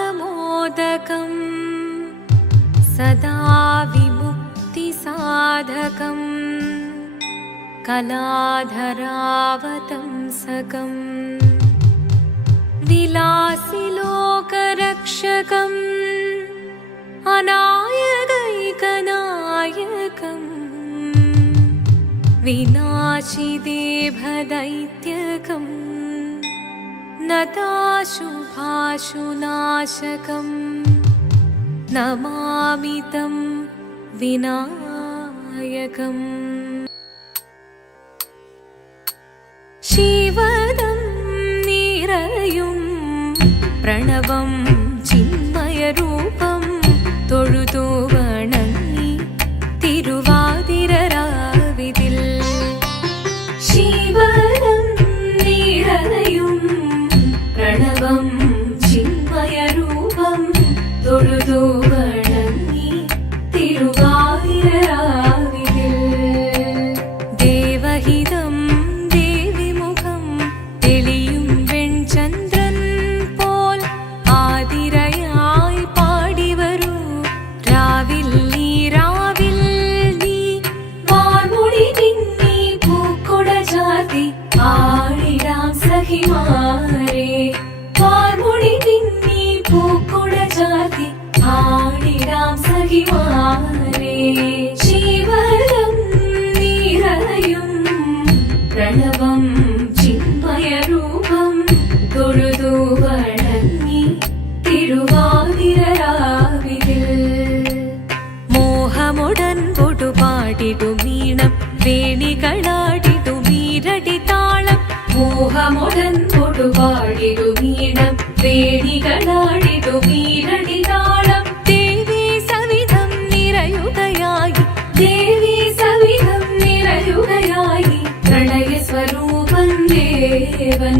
मुदाकरात्तमोदकं सदा विमुक्तिसाधकं कलाधरावतंसकं विलासिलोकरक्षकम् अनायकैकनायकम् विनाशिदेभदैत्यकम् नताशुभाशुनाशकम् नमामि तं विनायकम्। शिवदं निरयुं प्रणवं चिन्मयरूपं തൊഴുതു വണങ്ങി തിരുവാതിരരാവിതിൽ ശിവനം നിറയും പ്രണവം ചിന്മയരൂപം തൊഴുതു വണങ്ങി തിരുവാതിരരാവിതിൽ ദേവഹിതം ദേവിമുഖം തെളിയും വെൺചന്ദ്രൻ പോൽ ആതിരയായി പാടിവരൂ രാവിൽ നീ വാർമുടി പിന്നി പൂക്കൊട ചാർത്തി ആടിടാം സഖിമാരെ വാർമുടി പിന്നി പൂക്കൊട ചാർത്തി ആടിടാം സഖിമാരെ ശിവനം നിറയും പ്രണവം ചിന്മയരൂപം തൊഴുതു വണങ്ങി തിരുവാതിരരാവിതിൽ മോഹമുടൻ പൊടുപാടിടുമീണം വേണികളാടിടുമീരടി താളം മോഹമുടൻ പൊടുപാടിടുമീണം വേണികളാടിടുമീരടി താളം ദേവി സവിധം നിറയുകയായി ദേവി സവിധം നിറയുകയായി പ്രണയ സ്വരൂപൻ ദേവൻ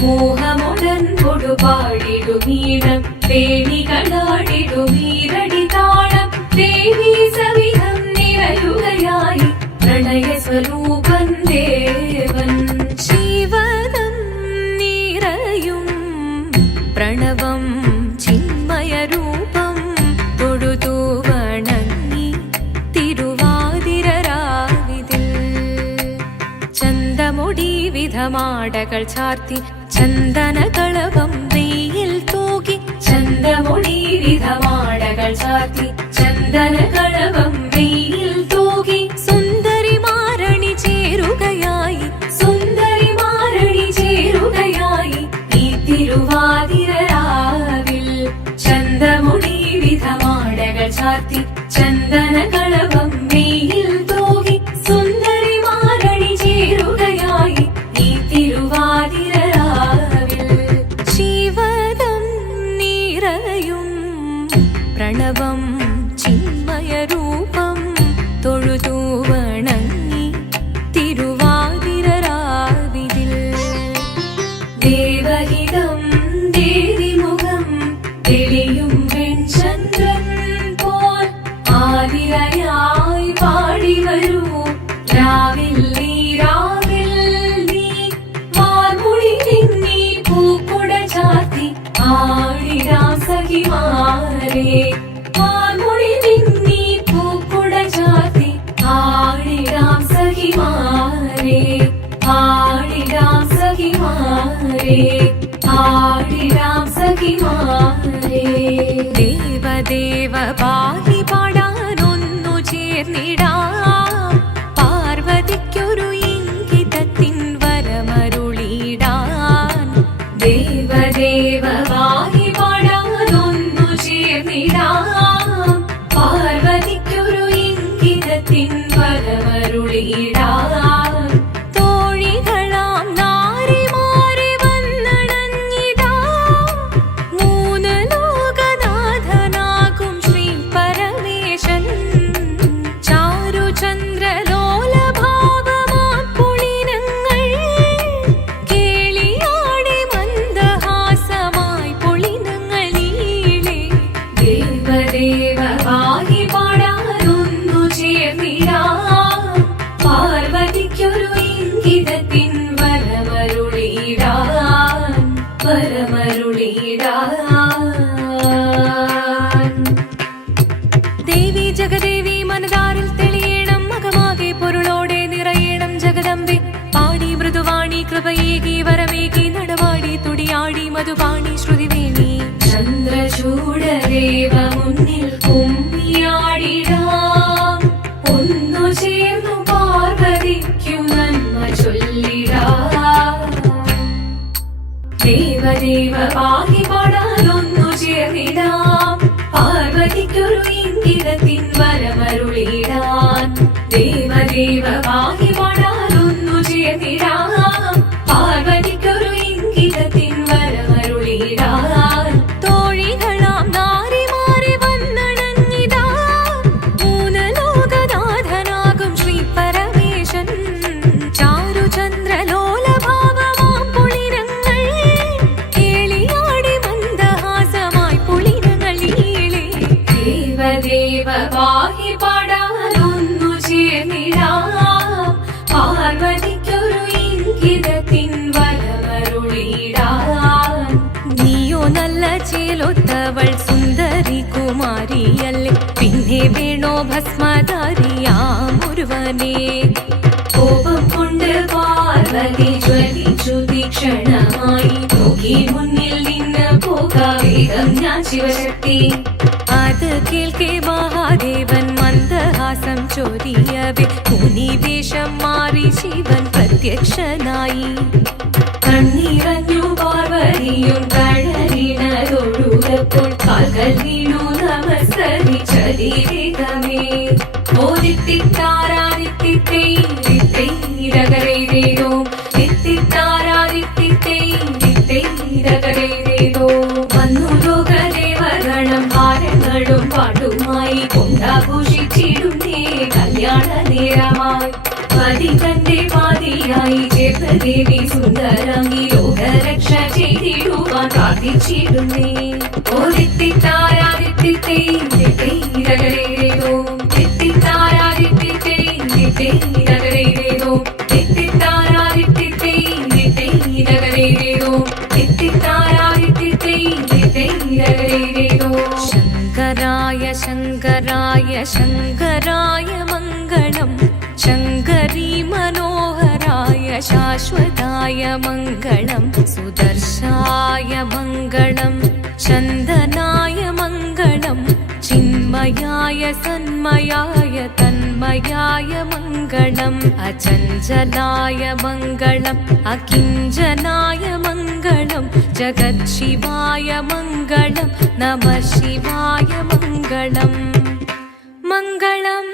മോഹമുടൻ കൊടുപാടിടുമീണം വേണികളാടിടുമീരടി താളം ദേവി സവിധം നിറയുകയായി പ്രണയ സ്വരൂപൻ ദേവൻ ശിവനം നിറയും പ്രണവം ചിന്മയരൂപം തൊഴുതു വണങ്ങി തിരുവാതിരരാവിതിൽ ചന്തമുടി വിധമാടകൾ ചാർത്തി ചന്ദനകളഭം വെയിൽ തൂകി ചന്തമുടി വിധമാടകൾ ചാർത്തി ചന്ദനകളഭം വെയിൽ തൂകി സുന്ദരിമാരണി ചേരുകയായി സുന്ദരിമാരണി ചേരുകയായി ഈ തിരുവാതിരരാവിൽ ചന്തമുടി വിധമാടകൾ ചാർത്തി ചന്ദനകളഭം വെയിൽ തൂകി സുന്ദരിമാരണി ചേരുകയായി ഈ തിരുവാതിരരാവിൽ ശിവദം നിറയും പ്രണവം ചിന്മയരൂപം തൊഴുതു വണങ്ങി തിരുവാതിരരാവിതിൽ ദേവഹിതം ദേവിമുഖം തെളിയും വെൺചന്ദ്രൻ പോൽ ആതിരയായി പാടിവരൂ രാവിൽ നീ വാർമുടി പിന്നി പൂക്കൊട ചാർത്തി ആടിടാം സഖിമാരെ വാർമുടി പിന്നി പൂക്കൊട ചാർത്തി ആടിടാം സഖിമാരെ ആടിടാം സഖിമാരെ ആടിടാം സഖിമാരെ ദേവദേവ പാഹി പാടാനൊന്നു ചേർന്നിടാം പാർവതിക്കൊരു ഇംഗിതത്തിൻ വരമരുളിടാൻ ദേവദേവ പാഹി പാടാനൊന്നു ചേർന്നിടാം പാർവതിക്കൊരു ഇംഗിതത്തിൻ വരമരുളിടാൻ തോഴികളാം നാരിമാരെ വന്നണഞ്ഞിടാം മൂന്ന് ലോകനാഥനാകും ശ്രീ പരമേശൻ ചാരു കൃപയേകി വരമേകി നടവാടി തുടിയാടി മധുപാണി ശ്രുതിവേണി ചന്ദ്രചൂടദേവ മുന്നിൽ കുമ്മിയാടിടാം ഒന്നു ചേർന്നു പാർവതിക്കു നന്മ ചൊല്ലിടാം ദേവദേവ പാഹി പാടാനൊന്നു ചേർന്നിടാം പാർവതിക്കൊരു ഇംഗിതത്തിൻ വരമരുളിടാൻ ദേവദേവ പാഹി പാടാനൊന്നു ചേർന്നിടാം പാർവതിക്കൊരു ഇംഗിതത്തിൻ വരമരുളിടാൻ തോഴികളാം നാരിമാരെ വന്നണഞ്ഞിതാ മൂന്നലോകനാഥനാകും ശ്രീ പരമേശൻ ചാരുചന്ദ്രലോലഭാവമാം പുളിരങ്ങൾ കേളിയാടി മന്ദഹാസമായി പുളിരങ്ങൾ ഈളെ ദേവദേവ പാഹി പാടാനൊന്നു ചേർന്നിടാം പാർവതിക്കൊരു ഇംഗിതത്തിൻ വരമരുളിടാൻ നീയോ നല്ല ചേലൊത്തവൾ സുന്ദരി കുമാരിയല്ലേ പിന്നെ വേണോ ഭസ്മധാരിയാമൊരുവനെ കോപം കൊണ്ട് പാർവതി ജ്വലിച്ചു തീക്ഷണമായി നോക്കി മുന്നിൽ നിന്ന് പോകാവേഗം ഞാൻ ശിവശക്തി അത് കേൾക്കെ മഹാദേവൻ മന്ദഹാസം ചൊരിയവേ മുനിവേഷം മാറി ശിവൻ പ്രത്യക്ഷനായി കണ്ണീറഞ്ഞു പാർവതിയും കഴലിനതൊഴുകപ്പോൾ കാൽകൾ വീണു നമസ്കരിച്ചതിരേകമേ ഓദിത്തിത്താരാദിത്തിത്തൈരകരേതോ തിത്തിത്താരാദിത്തിത്തൈരകരേതോ വന്നു ലോകദേവഗണം ഭാരങ്ങളും പാട്ടുമായി കൊണ്ടാഘോഷിച്ചിടുന്നേ കല്യാണ നേരമായി പതി തന്റെ പാതിയായി ചേർന്നദേവി സുന്ദരങ്ങി ലോകരക്ഷ ചെയ്തിടുവാൻ പ്രാർത്ഥിച്ചിടുന്നേ ഓദിത്തിത്താരാദിത്തിത്തൈരകരേതോ തിത്തിത്താരാദിത്തിത്തൈരകരേതോ തിത്തിത്താരാദിത്തിത്തൈരകരേതോ തിത്തിത്താരാദിത്തിത്തൈരകരേതോ ശങ്കരായ ശങ്കരായ ശങ്കരായ മംഗളം ശങ്കരീ മനോഹരായ ശാശ്വതായ മംഗളം സുദർശായ മംഗളം ചന്ദനായ മംഗളം ചിന്മയായ സന്മയായ തന്മയായ മംഗളം അചഞ്ചലായ മംഗളം അകിഞ്ചനായ മംഗളം ജഗത്ശിവായ മംഗളം നമഃ ശിവായ മംഗളം മംഗളം